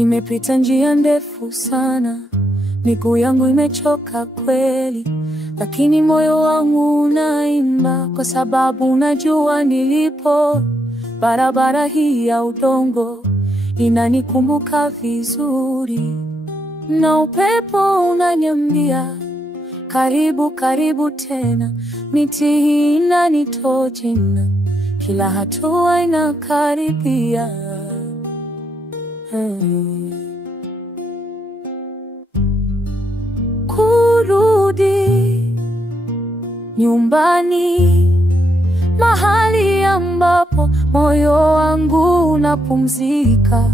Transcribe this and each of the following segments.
Nimepita njia ndefu sana, miguu yangu imechoka kweli, lakini moyo wangu unaimba kwa sababu unajua nilipo. Barabara hii ya udongo inanikumbuka vizuri, na upepo unaniambia karibu, karibu tena. Miti hii inanitoa jina, kila hatua inakaribia. Kurudi nyumbani, mahali ambapo moyo wangu unapumzika.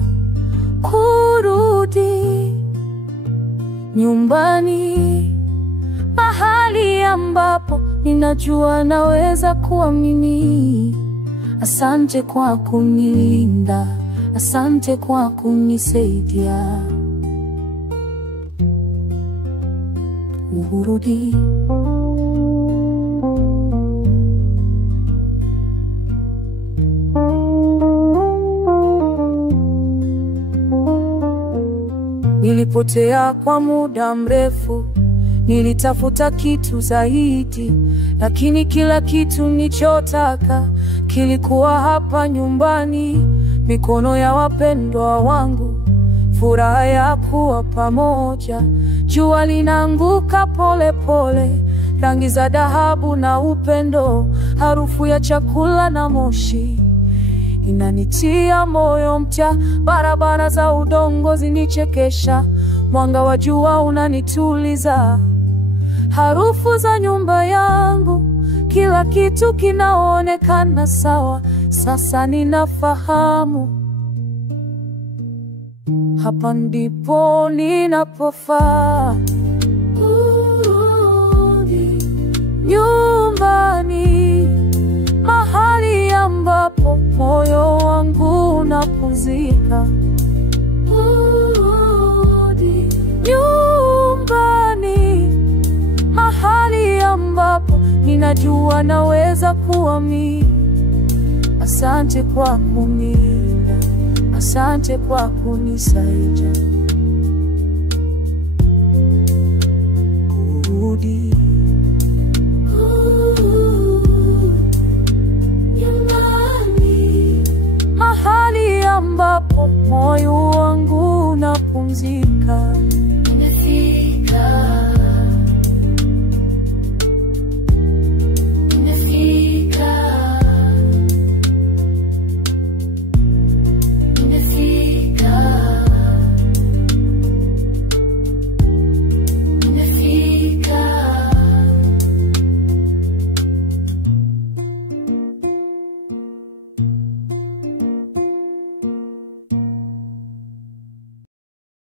Kurudi nyumbani, mahali ambapo ninajua naweza kuamini. Asante kwa kunilinda, asante kwa kunisaidia. Urudi. Nilipotea kwa muda mrefu, nilitafuta kitu zaidi, lakini kila kitu nilichotaka kilikuwa hapa nyumbani. Mikono ya wapendwa wangu, furaha ya kuwa pamoja. Jua linaanguka pole pole, rangi za dhahabu na upendo. Harufu ya chakula na moshi inanitia moyo mpya. Barabara za udongo zinichekesha, mwanga wa jua unanituliza. Harufu za nyumba yangu, kila kitu kinaonekana sawa. Sasa ninafahamu, hapa ndipo ninapofaa. Kurudi nyumbani, mahali ambapo moyo wangu unapumzika. Kurudi nyumbani, mahali ambapo ninajua naweza kuamini. Asante kwa kunilinda, asante kwa kunisaidia.